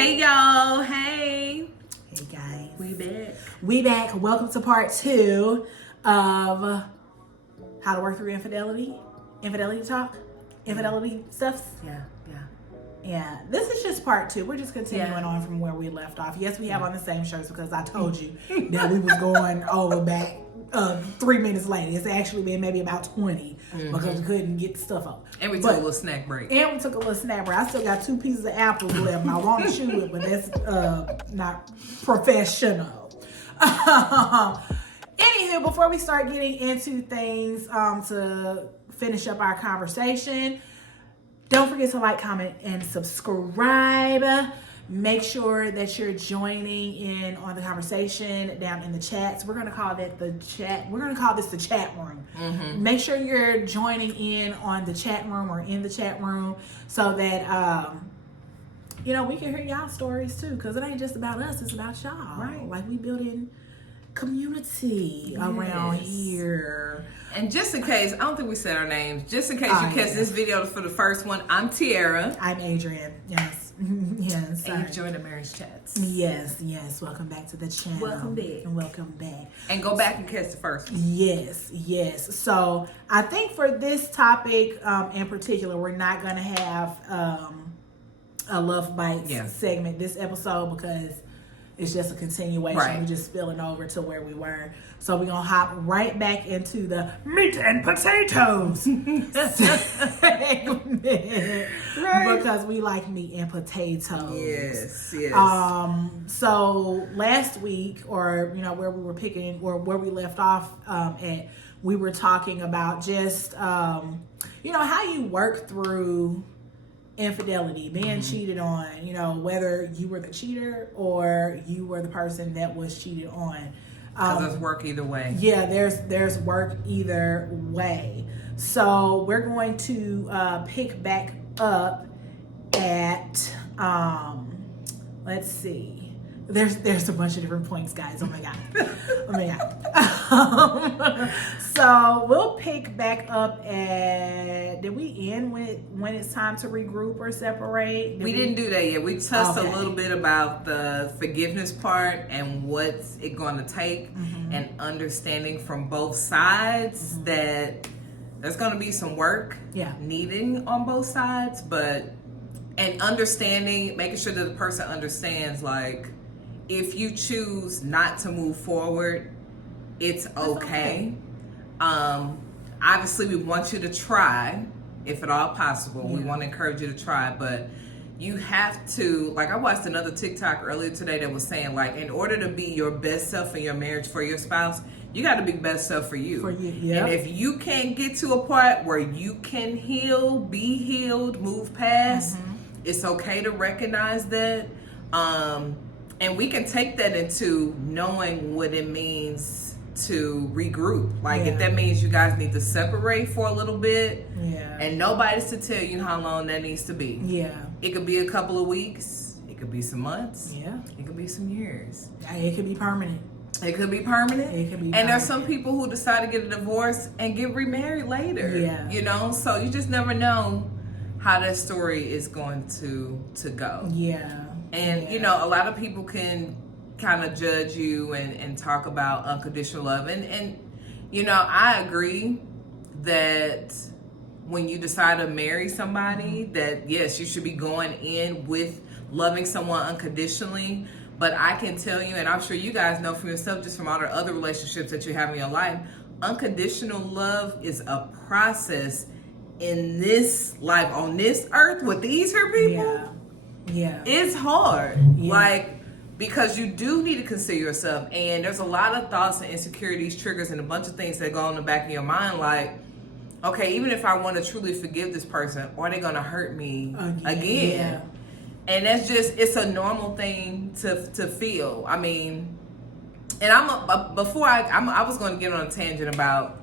Hey y'all, hey. Hey guys. We back. Welcome to part 2 of how to work through infidelity. Infidelity talk. Infidelity stuffs. Yeah. This is just part 2. We're just continuing on from where we left off. Yes, we have on the same shirts because I told you that we was going over back 3 minutes later. It's actually been maybe about 20 because we couldn't get the stuff up. And we took a little snack break. I still got 2 pieces of apples left. I want to chew it, but that's not professional. Anywho, before we start getting into things to finish up our conversation, don't forget to like, comment, and subscribe. Make sure that you're joining in on the conversation down in the chats. We're gonna call that the chat. We're gonna call this the chat room. Make sure you're joining in on the chat room or in the chat room so that we can hear y'all stories too. Because it ain't just about us; it's about y'all. Right? Like we building community around here. And just in case, I don't think we said our names. Just in case you catch this video for the first one, I'm Tiara. I'm Adrian. Yes. Yes. And you've joined the Marriage Chats. Yes. Welcome back to the channel. Welcome back. And go back and catch the first one. Yes. So I think for this topic in particular, we're not going to have a Love Bites segment this episode because it's just a continuation. Right. We're just spilling over to where we were. So we're going to hop right back into the meat and potatoes segment. Right. Because we like meat and potatoes. Yes. So last week, or, where we were picking, or where we left off at, we were talking about just, how you work through infidelity, being cheated on, whether you were the cheater or you were the person that was cheated on. Because there's work either way. Yeah, there's work either way. So we're going to pick back up at let's see. There's a bunch of different points, guys. Oh my god. So we'll pick back up at. Did we end when it's time to regroup or separate? We didn't do that yet. We touched a little bit about the forgiveness part and what's it going to take, and understanding from both sides that there's going to be some work needing on both sides, and understanding, making sure that the person understands, like, if you choose not to move forward, it's okay. Obviously, we want you to try, if at all possible. We want to encourage you to try, but you have to, like, I watched another TikTok earlier today that was saying, like, in order to be your best self in your marriage for your spouse, you got to be best self for you. And if you can't get to a point where you can heal, be healed, move past, it's okay to recognize that. And we can take that into knowing what it means to regroup. Like, if that means you guys need to separate for a little bit, and nobody's to tell you how long that needs to be. It could be a couple of weeks. It could be some months. It could be some years. It could be permanent. And there's some people who decide to get a divorce and get remarried later. So you just never know how that story is going to go. And, a lot of people can kind of judge you and talk about unconditional love. And I agree that when you decide to marry somebody, that, yes, you should be going in with loving someone unconditionally. But I can tell you, and I'm sure you guys know from yourself, just from all the other relationships that you have in your life, unconditional love is a process in this life, on this earth, with these here people. It's hard. Because you do need to consider yourself, and there's a lot of thoughts and insecurities, triggers, and a bunch of things that go in the back of your mind, like, okay, even if I want to truly forgive this person, are they going to hurt me again? And that's just, it's a normal thing to feel. I mean, and I was going to get on a tangent about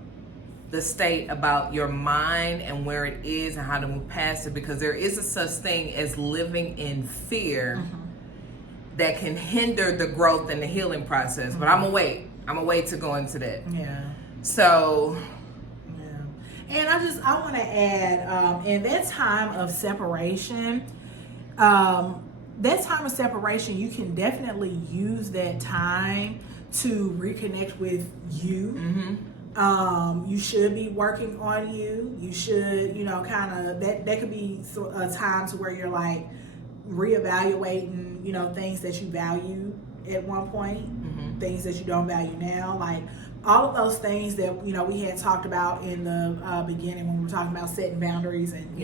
the state, about your mind and where it is and how to move past it, because there is a such thing as living in fear that can hinder the growth and the healing process. But I'm gonna wait to go into that. So and I want to add, in that time of separation, that time of separation, you can definitely use that time to reconnect with you. You should be working on you. You should, kind of, that could be a time to where you're like reevaluating, things that you value at one point, things that you don't value now. Like all of those things that, we had talked about in the beginning when we were talking about setting boundaries and,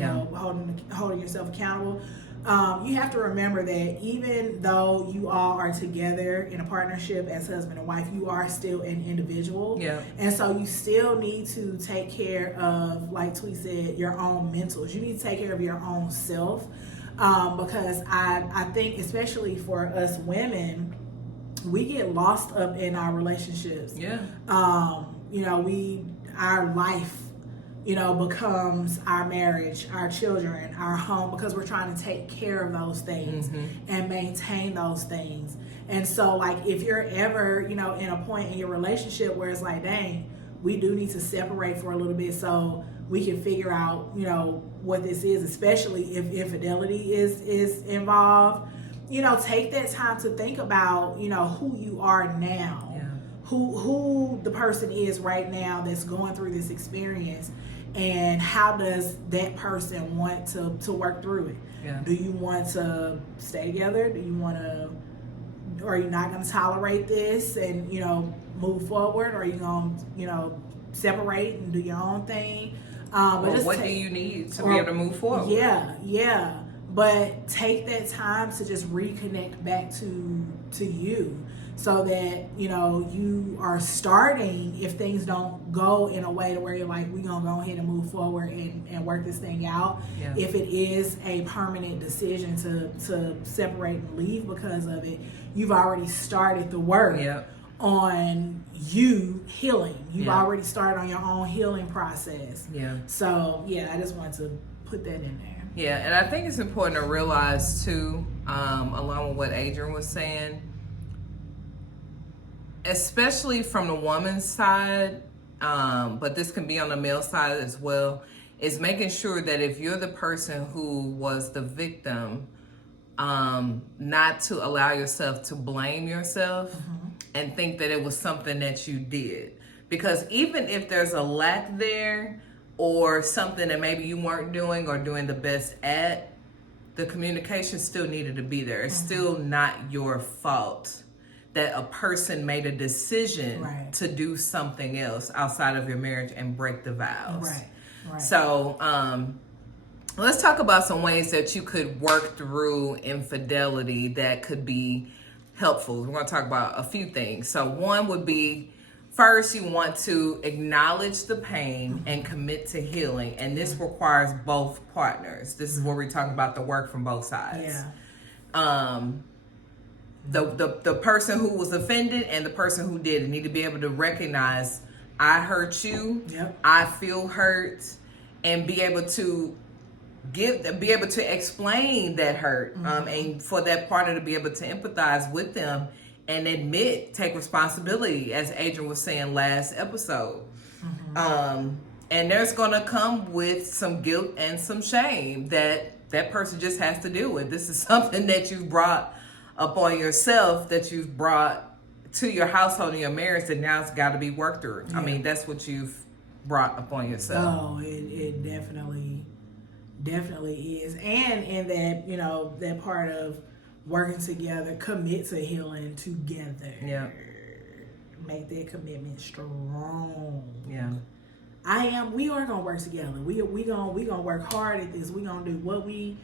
holding yourself accountable. You have to remember that even though you all are together in a partnership as husband and wife, you are still an individual. Yeah. And so you still need to take care of, like Tweet said, your own mentals. You need to take care of your own self. Because I think, especially for us women, we get lost up in our relationships. Yeah. Our life, becomes our marriage, our children, our home, because we're trying to take care of those things and maintain those things. And so, like, if you're ever, in a point in your relationship where it's like, dang, we do need to separate for a little bit so we can figure out, what this is, especially if infidelity is involved, take that time to think about, who you are now. Yeah. Who the person is right now that's going through this experience, and how does that person want to work through it? Yeah. Do you want to stay together? Do you want to, are you not going to tolerate this and, move forward? Or are you going to, separate and do your own thing? But what do you need to be able to move forward? Yeah. But take that time to just reconnect back to you, so that, you are starting, if things don't go in a way to where you're like, we're going to go ahead and move forward and work this thing out. Yeah. If it is a permanent decision to separate and leave because of it, you've already started the work on you healing. You've already started on your own healing process. Yeah. So, I just wanted to put that in there. Yeah, and I think it's important to realize, too, along with what Adrian was saying, especially from the woman's side, but this can be on the male side as well, is making sure that if you're the person who was the victim, not to allow yourself to blame yourself and think that it was something that you did. Because even if there's a lack there, or something that maybe you weren't doing or doing the best at, the communication still needed to be there. It's still not your fault that a person made a decision to do something else outside of your marriage and break the vows. Right. So let's talk about some ways that you could work through infidelity that could be helpful. We're going to talk about a few things. So one would be, first, you want to acknowledge the pain and commit to healing. And this requires both partners. This is where we're talking about the work from both sides. Yeah. The person who was offended and the person who did it need to be able to recognize, I hurt you, I feel hurt, and be able to explain that hurt, and for that partner to be able to empathize with them and take responsibility, as Adrian was saying last episode. And there's going to come with some guilt and some shame that person just has to deal with. This is something that you've brought upon yourself, that you've brought to your household and your marriage, that now it's got to be worked through. Yeah. I mean, that's what you've brought upon yourself. Oh, it definitely is. And in that, that part of working together, commit to healing together. Yeah. Make that commitment strong. Yeah. We are gonna work together. We gonna work hard at this. We gonna do what we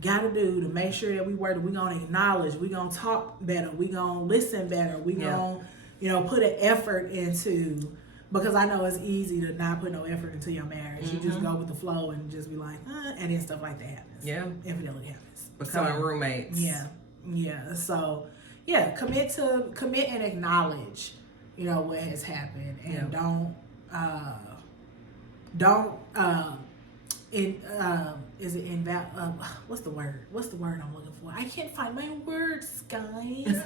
gotta do to make sure that we work. We gonna acknowledge. We gonna talk better. We gonna listen better. We gonna, put an effort into, because I know it's easy to not put no effort into your marriage. You just go with the flow and just be like, and then stuff like that happens. Yeah. Infidelity happens. Becoming roommates. Yeah. Yeah. So commit and acknowledge, what has happened, and what's the word I'm looking for? I can't find my words, guys.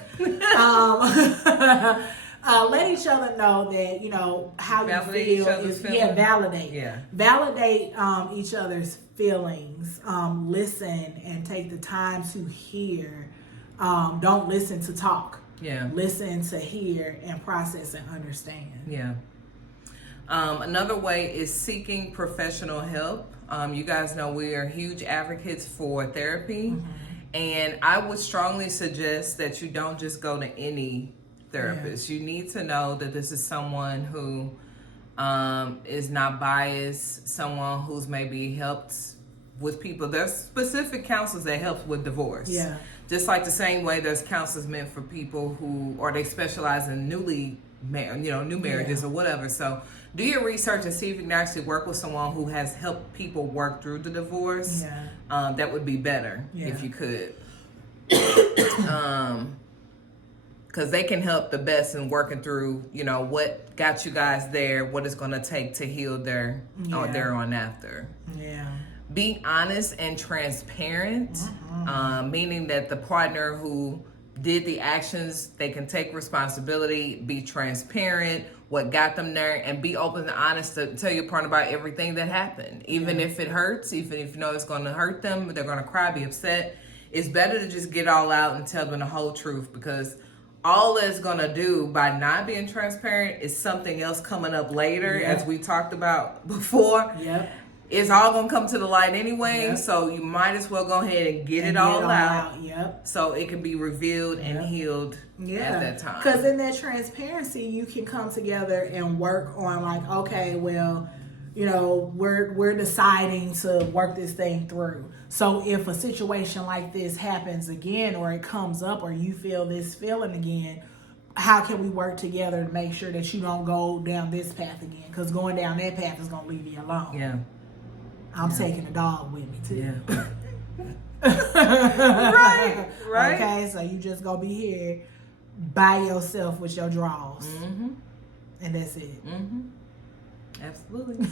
let each other know that, you know, how validate you feel is, validate. Yeah. Validate each other's feelings. Listen and take the time to hear. Don't listen to talk. Yeah. Listen to hear and process and understand. Yeah. Another way is seeking professional help. You guys know we are huge advocates for therapy. Mm-hmm. And I would strongly suggest that you don't just go to any therapist. Yeah. You need to know that this is someone who is not biased, someone who's maybe helped with people. There's specific counselors that help with divorce. Yeah. Just like the same way there's counselors meant for people who, or they specialize in new marriages or whatever. So do your research and see if you can actually work with someone who has helped people work through the divorce. Yeah. That would be better if you could. Because they can help the best in working through, you know, what got you guys there, what it's going to take to heal their on after. Yeah. Be honest and transparent, meaning that the partner who did the actions, they can take responsibility, be transparent, what got them there, and be open and honest to tell your partner about everything that happened. Even if it hurts, even if you know it's going to hurt them, they're going to cry, be upset. It's better to just get all out and tell them the whole truth, because all that's going to do by not being transparent is something else coming up later, as we talked about before. Yep. It's all going to come to the light anyway, so you might as well go ahead and get it all out. Yep. So it can be revealed and healed at that time. Because in that transparency, you can come together and work on, like, okay, well, you know, we're deciding to work this thing through. So if a situation like this happens again, or it comes up, or you feel this feeling again, how can we work together to make sure that you don't go down this path again? Because going down that path is going to leave you alone. Yeah. I'm taking the dog with me too. Yeah. right. Okay, so you just gonna be here by yourself with your drawers, and that's it. Absolutely.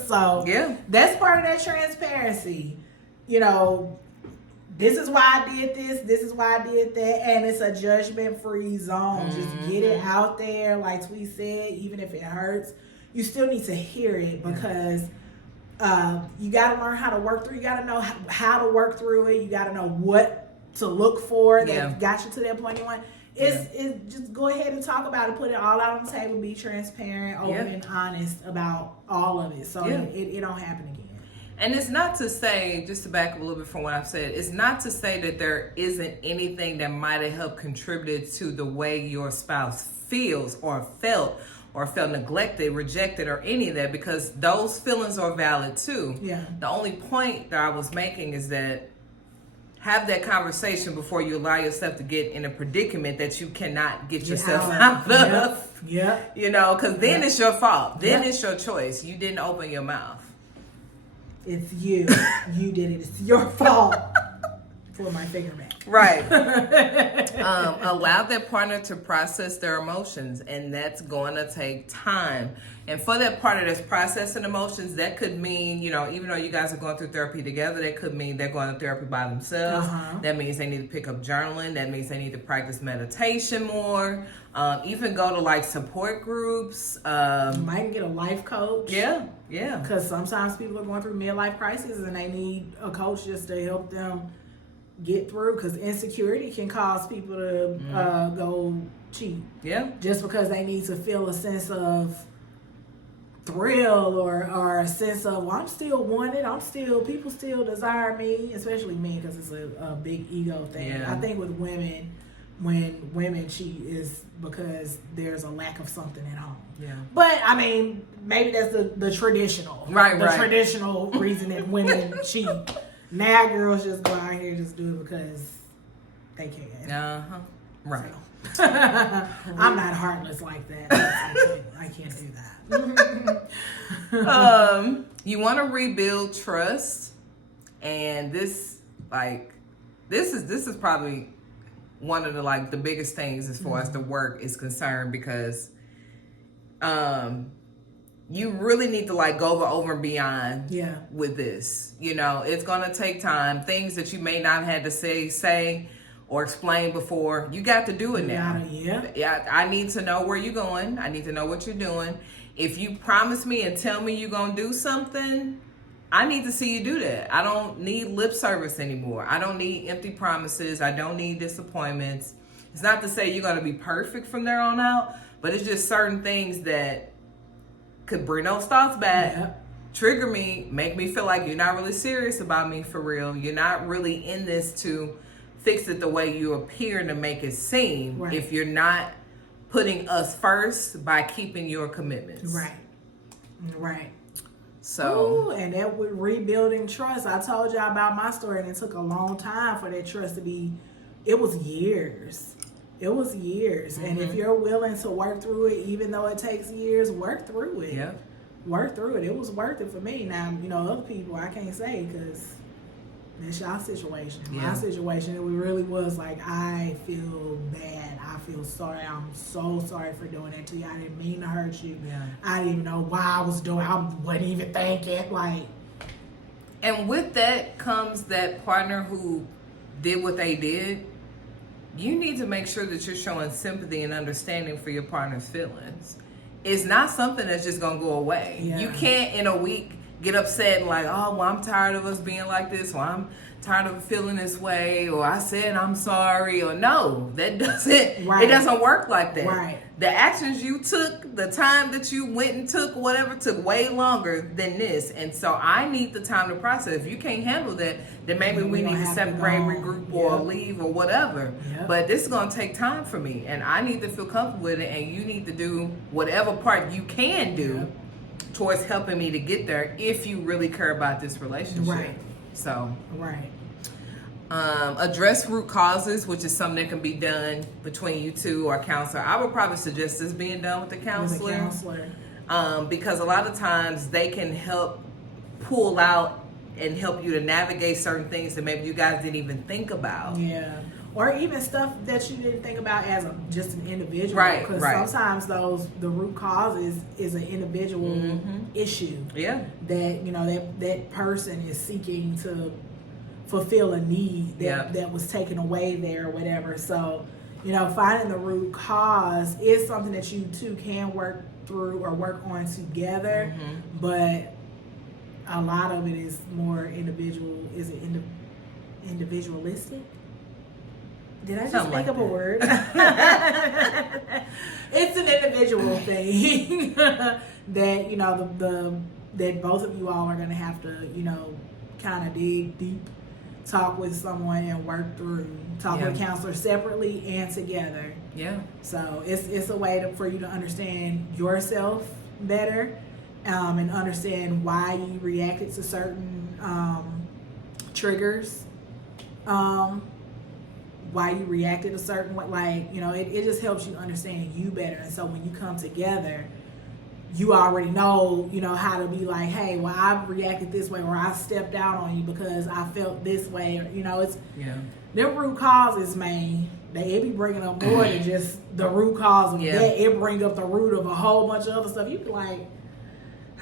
So that's part of that transparency. You know, this is why I did this. This is why I did that, and it's a judgment-free zone. Just get it out there, like we said. Even if it hurts, you still need to hear it, because you got to learn how to work through. You got to know how to work through it. You got to know what to look for that got you to that point you want. It's just go ahead and talk about it. Put it all out on the table. Be transparent, open, and honest about all of it, so it don't happen again. And it's not to say, just to back up a little bit from what I've said, it's not to say that there isn't anything that might have helped contribute to the way your spouse feels or felt neglected, rejected, or any of that, because those feelings are valid too. Yeah. The only point that I was making is that have that conversation before you allow yourself to get in a predicament that you cannot get yourself out of. Yeah. You know, because then it's your fault. Then it's your choice. You didn't open your mouth. It's you. You did it. It's your fault. Pull my finger back. Right. Allow that partner to process their emotions, and that's going to take time. And for that partner that's processing emotions, that could mean, you know, even though you guys are going through therapy together, that could mean they're going to therapy by themselves. That means they need to pick up journaling. That means they need to practice meditation more. Even go to like support groups. You might get a life coach. Yeah. Because sometimes people are going through midlife crises and they need a coach just to help them get through, because insecurity can cause people to go cheat. Yeah. Just because they need to feel a sense of thrill or a sense of, well, I'm still wanted. People still desire me, especially men, because it's a big ego thing. Yeah. I think with women, when women cheat is because there's a lack of something at home. Yeah. But I mean, maybe that's the traditional, traditional reason that women cheat. Now girls just go out here and just do it because they can. Right. So, I'm not heartless like that. I can't do that. You want to rebuild trust, and this is probably one of the biggest things as far as the work is concerned, because you really need to go over and beyond with this. You know, it's going to take time. Things that you may not have had to say, or explained before, you got to do it now. Yeah. I need to know where you're going. I need to know what you're doing. If you promise me and tell me you're going to do something, I need to see you do that. I don't need lip service anymore. I don't need empty promises. I don't need disappointments. It's not to say you're going to be perfect from there on out, but it's just certain things that could bring those thoughts back, trigger me, make me feel like you're not really serious about me for real. You're not really in this to fix it the way you appear to make it seem if you're not putting us first by keeping your commitments. Right. So, and that with rebuilding trust, I told y'all about my story, and it took a long time for that trust to be, it was years. And if you're willing to work through it, even though it takes years, work through it. Work through it. It was worth it for me. Now, other people, I can't say, because that's y'all situation. My situation, it really was like, I feel bad. I feel sorry. I'm so sorry for doing that to you. I didn't mean to hurt you. I didn't even know why I was doing it. I wasn't even thinking. And with that comes that partner who did what they did. You need to make sure that you're showing sympathy and understanding for your partner's feelings. It's not something that's just going to go away. You can't in a week get upset and like, oh, well, I'm tired of us being like this, or I'm tired of feeling this way, or I said I'm sorry, or no, that doesn't, it doesn't work like that. The actions you took, the time that you went and took, whatever, took way longer than this. And so I need the time to process. If you can't handle that, then maybe we need to separate, regroup, or leave, or whatever. But this is going to take time for me, and I need to feel comfortable with it, and you need to do whatever part you can do towards helping me to get there if you really care about this relationship. So, address root causes, which is something that can be done between you two or a counselor. I would probably suggest this being done with the counselor. Because a lot of times they can help pull out and help you to navigate certain things that maybe you guys didn't even think about. Or even stuff that you didn't think about as just an individual. Because sometimes the root causes is an individual issue. That that person is seeking to fulfill a need that was taken away there or whatever. So, finding the root cause is something that you two can work through or work on together. But a lot of it is more individual. Is it individualistic? Did I just make up a word? It's an individual thing that that both of you all are going to have to kind of dig deep, talk with someone and work through. Talk with a counselor separately and together. So it's a way for you to understand yourself better, and understand why you reacted to certain triggers. Why you reacted a certain way, it just helps you understand you better. And so when you come together, you already know, how to be like, hey, well, I reacted this way, or I stepped out on you because I felt this way, or it's them root causes, man. It be bringing up more than just the root cause of that. It bring up the root of a whole bunch of other stuff. You be like,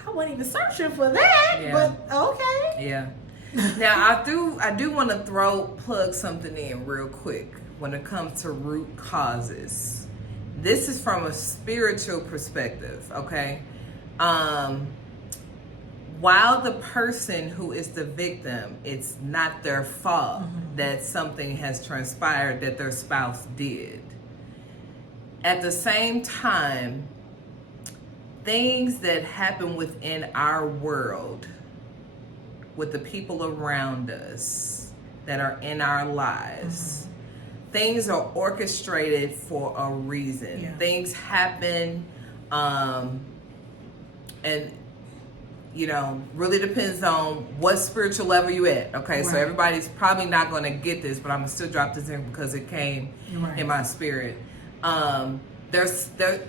I wasn't even searching for that, but okay. Now, I do want to plug something in real quick when it comes to root causes. This is from a spiritual perspective, okay? While the person who is the victim, it's not their fault that something has transpired that their spouse did. At the same time, things that happen within our world with the people around us that are in our lives, things are orchestrated for a reason. Things happen, and really depends on what spiritual level you at. Okay, so everybody's probably not going to get this, but I'm gonna still drop this in because it came in my spirit.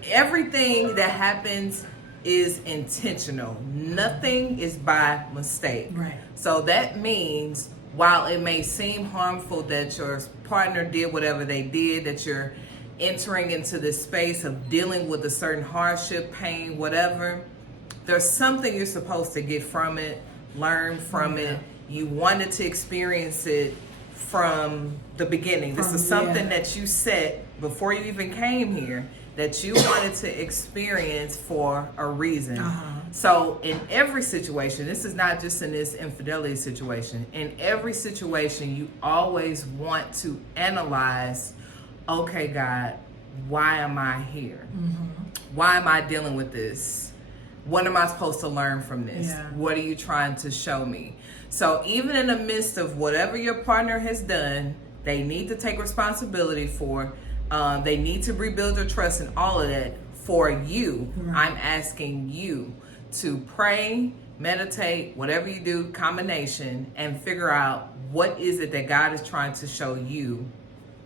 Everything that happens is intentional. Nothing is by mistake. So that means while it may seem harmful that your partner did whatever they did, that you're entering into this space of dealing with a certain hardship, pain, whatever, there's something you're supposed to get from it, learn from it. You wanted to experience it from the beginning. This is something that you set before you even came here, that you wanted to experience for a reason. So in every situation, this is not just in this infidelity situation, in every situation you always want to analyze, okay, God, why am I here? Why am I dealing with this? What am I supposed to learn from this? What are you trying to show me? So even in the midst of whatever your partner has done, they need to take responsibility for. They need to rebuild their trust and all of that. For you, I'm asking you to pray, meditate, whatever you do, combination, and figure out what is it that God is trying to show you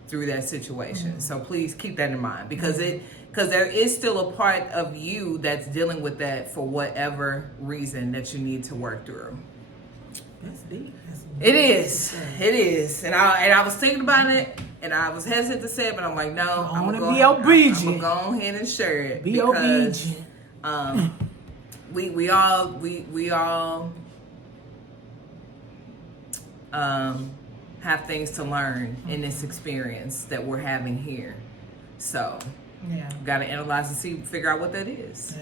through that situation. So please keep that in mind, because there is still a part of you that's dealing with that for whatever reason that you need to work through. That's deep. It is. And I was thinking about it, and I was hesitant to say it, but I'm like, no, I'm gonna be obedient. I'm gonna go ahead and share it. Be obedient. We all have things to learn in this experience that we're having here. So got to analyze and figure out what that is.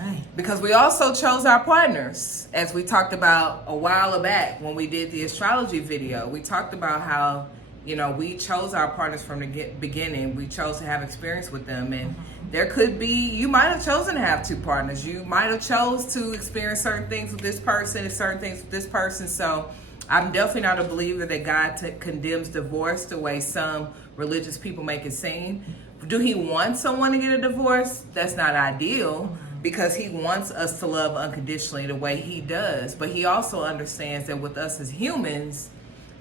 Right. Because we also chose our partners, as we talked about a while back when we did the astrology video. We talked about how, we chose our partners from the beginning. We chose to have experience with them, and there could be, you might have chosen to have two partners. You might have chose to experience certain things with this person and certain things with this person. So I'm definitely not a believer that God condemns divorce the way some religious people make it seem. Do he want someone to get a divorce? That's not ideal, because he wants us to love unconditionally the way he does. But he also understands that with us as humans,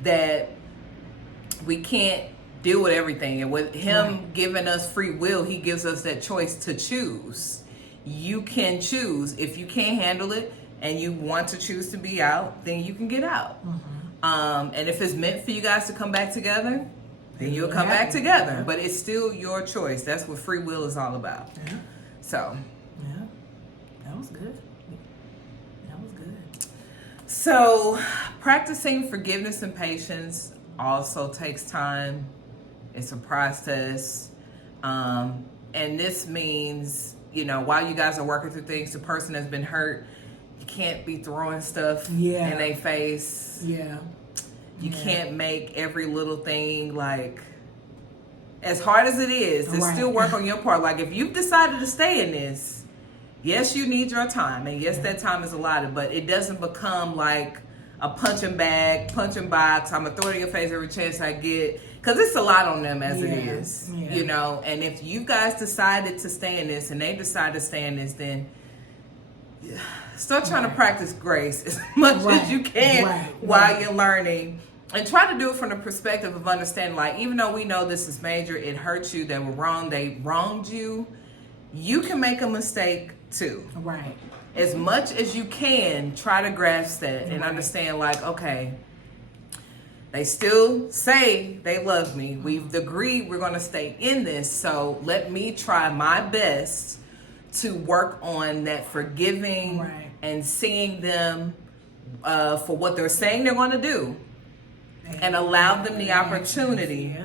that we can't deal with everything. And with him giving us free will, he gives us that choice to choose. You can choose. If you can't handle it and you want to choose to be out, then you can get out. And if it's meant for you guys to come back together, then you'll come back together. But it's still your choice. That's what free will is all about. So... That was good. So, practicing forgiveness and patience also takes time. It's a process. And this means, while you guys are working through things, the person that's been hurt, you can't be throwing stuff in their face. You can't make every little thing, like, as hard as it is, there's still work on your part. Like, if you've decided to stay in this, yes, you need your time, and yes, that time is allotted, but it doesn't become like a punching box. I'm gonna throw it in your face every chance I get, because it's a lot on them as it is, And if you guys decided to stay in this, and they decide to stay in this, then start trying to practice grace as much as you can while you're learning, and try to do it from the perspective of understanding. Like, even though we know this is major, it hurts you, they were wrong, they wronged you. You can make a mistake too. As much as you can, try to grasp that and understand, like, okay, they still say they love me. We've agreed we're going to stay in this. So let me try my best to work on that forgiving and seeing them for what they're saying they're going to do, and allow them the opportunity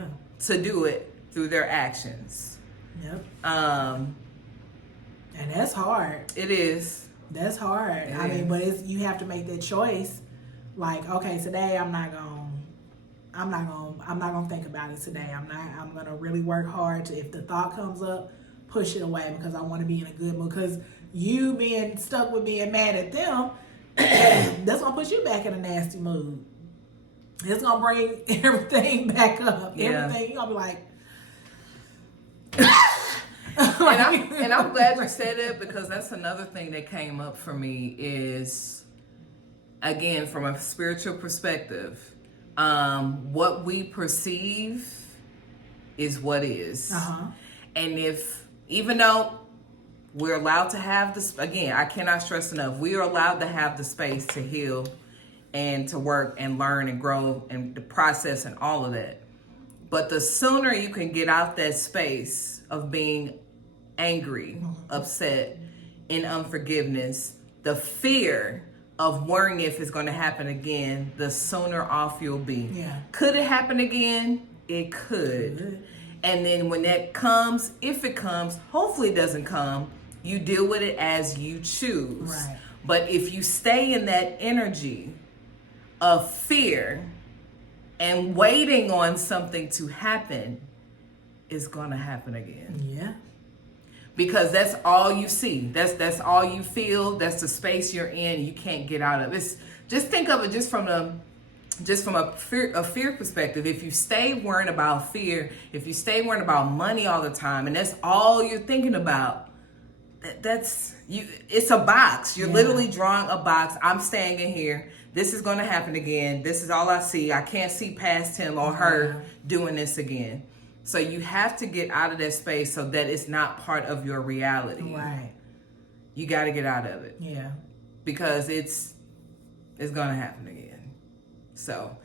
to do it through their actions. And that's hard. It is. That's hard. I mean, but you have to make that choice. Like, okay, today I'm not gonna think about it today. I'm gonna really work hard to, if the thought comes up, push it away, because I want to be in a good mood. Because you being stuck with being mad at them, that's gonna put you back in a nasty mood. It's gonna bring everything back up. Everything, you're gonna be like. And I'm glad you said it, because that's another thing that came up for me is, again, from a spiritual perspective, what we perceive is what is. And even though we're allowed to have this, again, I cannot stress enough, we are allowed to have the space to heal and to work and learn and grow and the process and all of that. But the sooner you can get out that space of being angry, upset, in unforgiveness, the fear of worrying if it's going to happen again, the sooner off you'll be. Yeah. Could it happen again? It could. Mm-hmm. And then when that comes, if it comes, hopefully it doesn't come, you deal with it as you choose. Right. But if you stay in that energy of fear and waiting on something to happen, it's going to happen again. Yeah. Because that's all you see. That's all you feel. That's the space you're in. You can't get out of it. Just think of it just from a fear perspective. If you stay worrying about fear, if you stay worrying about money all the time, and that's all you're thinking about, that's you. It's a box. You're literally drawing a box. I'm staying in here. This is going to happen again. This is all I see. I can't see past him or her doing this again. So you have to get out of that space so that it's not part of your reality. Right. You got to get out of it. Yeah. Because it's going to happen again. So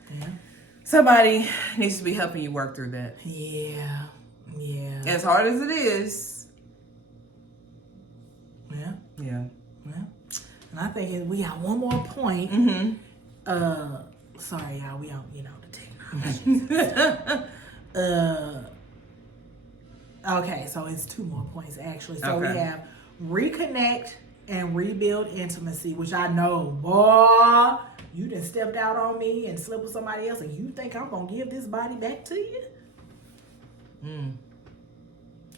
somebody needs to be helping you work through that. Yeah. Yeah. As hard as it is. Yeah. Yeah. Yeah. And I think we got one more point. Mm-hmm. Sorry, y'all. We don't, the technology. Okay, so it's 2 more points actually. So we have reconnect and rebuild intimacy, which I know, boy, you done stepped out on me and slept with somebody else, and you think I'm gonna give this body back to you?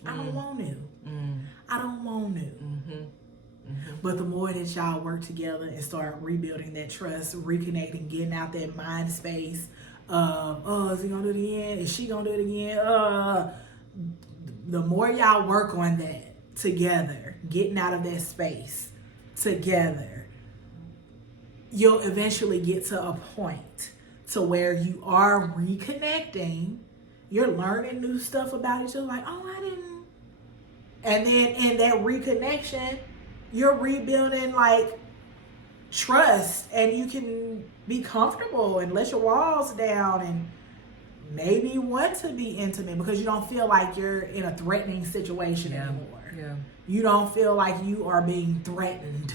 I don't want to. I don't want to. But the more that y'all work together and start rebuilding that trust, reconnecting, getting out that mind space of, is he gonna do it again? Is she gonna do it again? The more y'all work on that together, getting out of that space together, you'll eventually get to a point to where you are reconnecting. You're learning new stuff about each other, like, oh, I didn't. And then in that reconnection, you're rebuilding like trust, and you can be comfortable and let your walls down and maybe want to be intimate because you don't feel like you're in a threatening situation anymore. Yeah. You don't feel like you are being threatened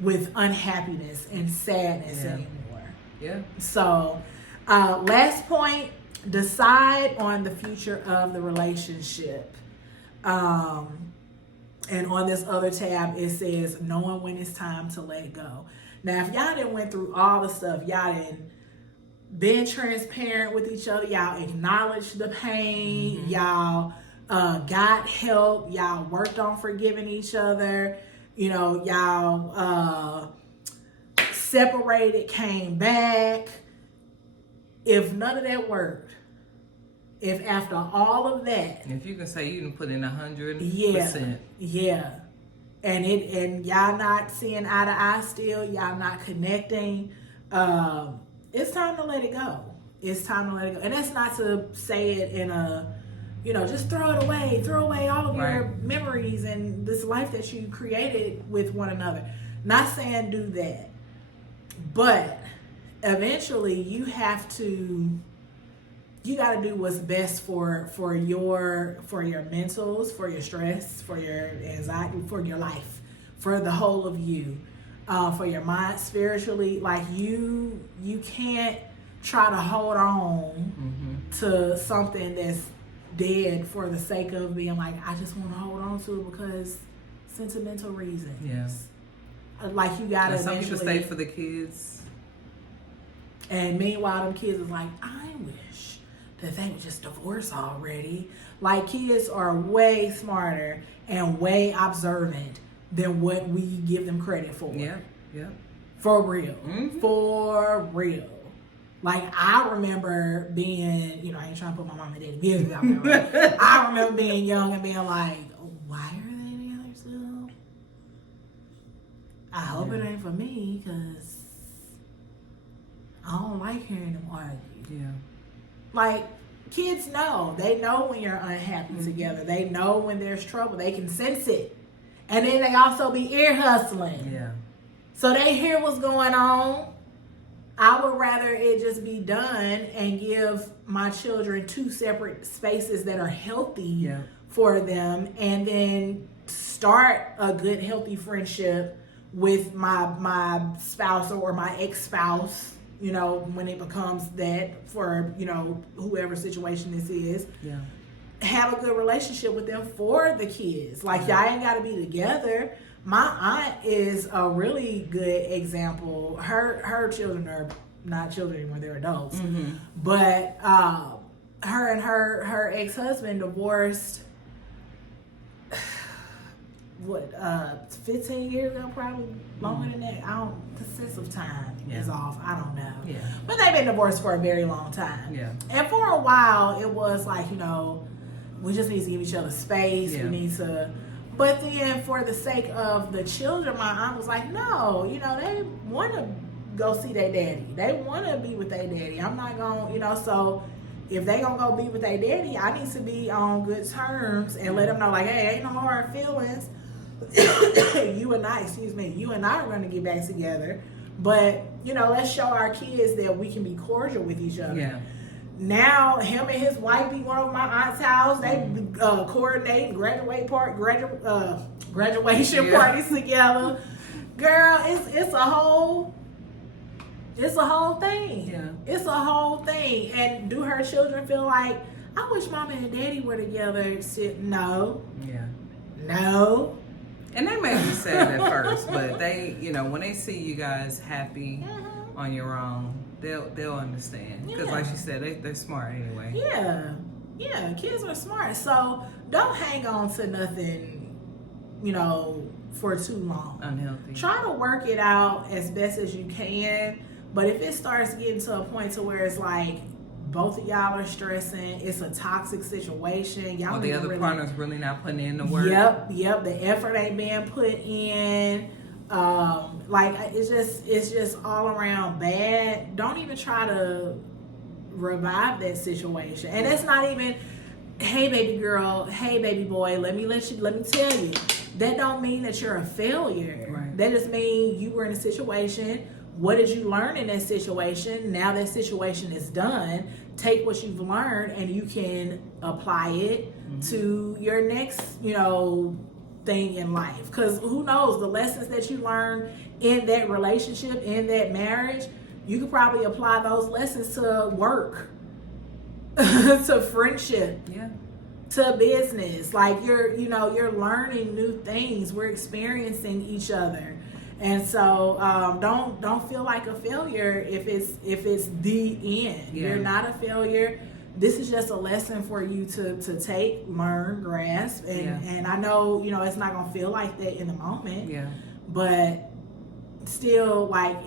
with unhappiness and sadness anymore. Yeah. So, last point, decide on the future of the relationship. And on this other tab, it says, knowing when it's time to let go. Now, if y'all done went through all the stuff, y'all done been transparent with each other, y'all acknowledged the pain, y'all got help, y'all worked on forgiving each other, y'all separated, came back. If none of that worked, if after all of that, if you can say you can put in 100%, and y'all not seeing eye to eye still, y'all not connecting, it's time to let it go. It's time to let it go. And that's not to say it in a, just throw away all of your memories and this life that you created with one another. Not saying do that, but eventually you got to do what's best for your mentals, for your stress, for your anxiety, for your life, for the whole of you, for your mind, spiritually. Like you can't try to hold on to something that's dead for the sake of being like, I just want to hold on to it because sentimental reasons. Yes. Like you got to some people stay for the kids. And meanwhile, them kids is like, I wish that they would just divorce already. Like, kids are way smarter and way observant than what we give them credit for. Yeah. For real. For real. Like, I remember being, I ain't trying to put my mom and daddy business out there. Right? I remember being young and being like, why are they together still? I hope it ain't for me, because I don't like hearing them argue. Yeah. Like, kids know. They know when you're unhappy together. They know when there's trouble. They can sense it. And then they also be ear hustling. Yeah. So they hear what's going on. I would rather it just be done and give my children 2 separate spaces that are healthy for them, and then start a good, healthy friendship with my spouse or my ex-spouse, you know, when it becomes that for, you know, whoever situation this is. Yeah. Have a good relationship with them for the kids. Like, y'all ain't got to be together. My aunt is a really good example. Her children are not children anymore; they're adults. Mm-hmm. But her and her ex-husband divorced. 15 years ago, probably longer than that. The sense of time is off. I don't know. Yeah. But they've been divorced for a very long time. Yeah. And for a while, it was like, you know, we just need to give each other space. Yeah. We need to. But then, for the sake of the children, my aunt was like, no, you know, they want to go see their daddy. They want to be with their daddy. I'm not going to, you know, so if they going to go be with their daddy, I need to be on good terms and let them know, like, hey, ain't no hard feelings. you and I are going to get back together. But, you know, let's show our kids that we can be cordial with each other. Yeah. Now, him and his wife be going over my aunt's house. They coordinate graduation parties together. Girl, it's a whole thing. Yeah. It's a whole thing. And do her children feel like, I wish mama and daddy were together? No. Yeah. No. And they may be sad at first, but they, you know, when they see you guys happy on your own, they'll understand. Because like she said, they're smart anyway. Yeah, kids are smart. So don't hang on to nothing, you know, for too long. Unhealthy. Try to work it out as best as you can. But if it starts getting to a point to where it's like both of y'all are stressing, it's a toxic situation. Y'all the other partner's really not putting in the work. Yep. The effort ain't being put in. Like it's just all around bad. Don't even try to revive that situation. And it's not even, hey baby girl, hey baby boy, let me tell you. That don't mean that you're a failure. Right. That just means you were in a situation. What did you learn in that situation? Now that situation is done. Take what you've learned and you can apply it to your next, you know, thing in life. Because who knows, the lessons that you learn in that relationship, in that marriage, you could probably apply those lessons to work, to friendship, to business. Like you're learning new things. We're experiencing each other. And so don't feel like a failure if it's the end. Yeah. You're not a failure. This is just a lesson for you to take, learn, grasp, and I know, you know, it's not gonna feel like that in the moment. Yeah. But still, like,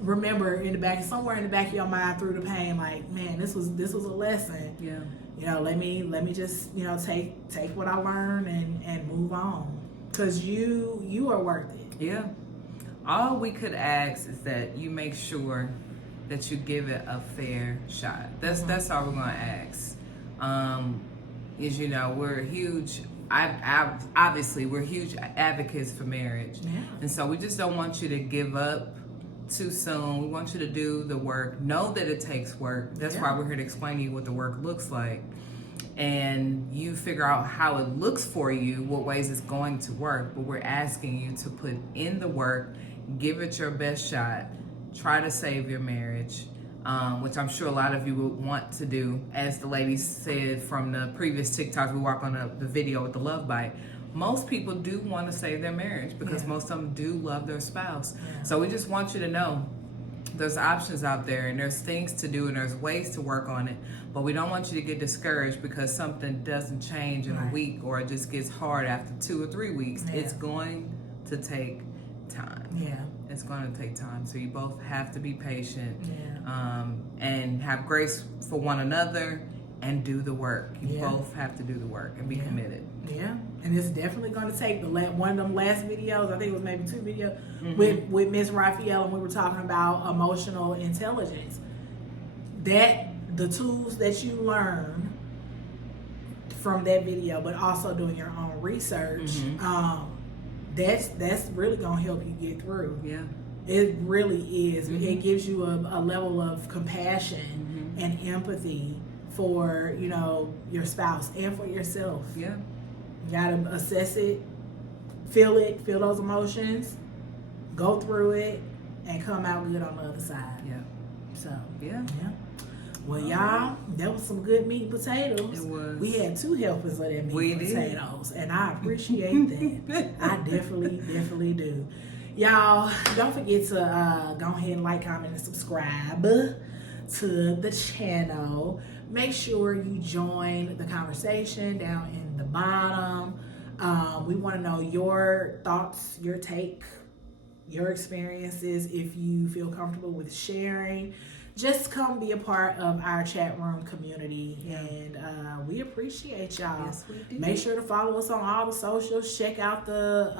remember somewhere in the back of your mind through the pain, like, man, this was a lesson. Yeah. You know, let me just, you know, take what I learned and move on. 'Cause you are worth it. Yeah. All we could ask is that you make sure that you give it a fair shot. That's all we're gonna ask. Is, you know, we're huge. Obviously we're huge advocates for marriage, and so we just don't want you to give up too soon. We want you to do the work. Know that it takes work. That's why we're here to explain to you what the work looks like. And you figure out how it looks for you, what ways it's going to work. But we're asking you to put in the work, give it your best shot, try to save your marriage, which I'm sure a lot of you would want to do. As the lady said from the previous TikTok, we walk on the video with the love bite. Most people do want to save their marriage because most of them do love their spouse. Yeah. So we just want you to know there's options out there and there's things to do and there's ways to work on it. But we don't want you to get discouraged because something doesn't change in a week or it just gets hard after 2 or 3 weeks. Yeah. It's going to take time. Yeah. It's going to take time. So you both have to be patient and have grace for one another and do the work. You both have to do the work and be committed. Yeah. And it's definitely going to take one of them last videos, I think it was maybe 2 videos, with Miss Raphael, and we were talking about emotional intelligence. The tools that you learn from that video, but also doing your own research, that's really gonna help you get through. Yeah, it really is. It gives you a level of compassion and empathy for, you know, your spouse and for yourself. Yeah, you gotta assess it, feel those emotions, go through it, and come out good on the other side. Yeah. So, yeah. Well, y'all, that was some good meat and potatoes. It was. We had 2 helpers of that meat and potatoes, and I appreciate that. I definitely do. Y'all, don't forget to go ahead and like, comment, and subscribe to the channel. Make sure you join the conversation down in the bottom. We want to know your thoughts, your take, your experiences. If you feel comfortable with sharing, just come be a part of our chat room community. And we appreciate y'all. Yes, we do. Make sure to follow us on all the socials. Check out the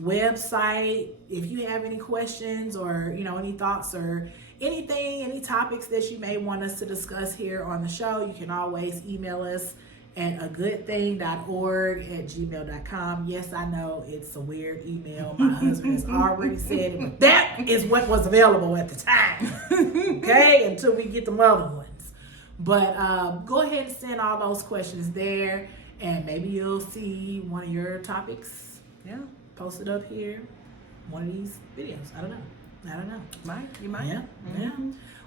website. If you have any questions or any thoughts or anything, any topics that you may want us to discuss here on the show, you can always email us at agoodthing.org@gmail.com. Yes, I know it's a weird email. My husband has already said it, but that is what was available at the time. Okay, until we get them other ones. But go ahead and send all those questions there, and maybe you'll see one of your topics posted up here, one of these videos. I don't know. You might. Yeah.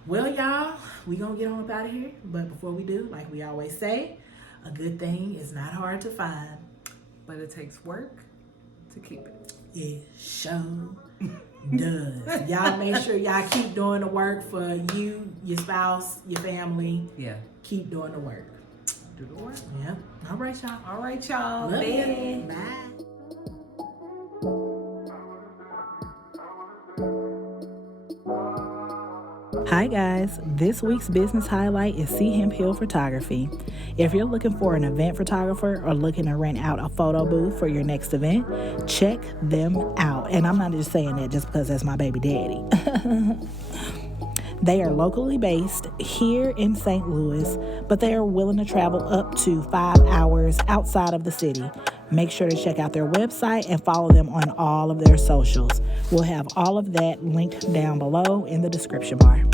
Well, y'all, we gonna get on up out of here. But before we do, like we always say, a good thing is not hard to find, but it takes work to keep it. It sure does. Y'all make sure y'all keep doing the work for you, your spouse, your family. Yeah. Keep doing the work. Do the work. Yeah. All right, y'all. Love you. Bye. Bye. Hi guys, this week's business highlight is C. Hemphill Photography. If you're looking for an event photographer or looking to rent out a photo booth for your next event, check them out. And I'm not just saying that just because that's my baby daddy. They are locally based here in St. Louis, but they are willing to travel up to 5 hours outside of the city. Make sure to check out their website and follow them on all of their socials. We'll have all of that linked down below in the description bar.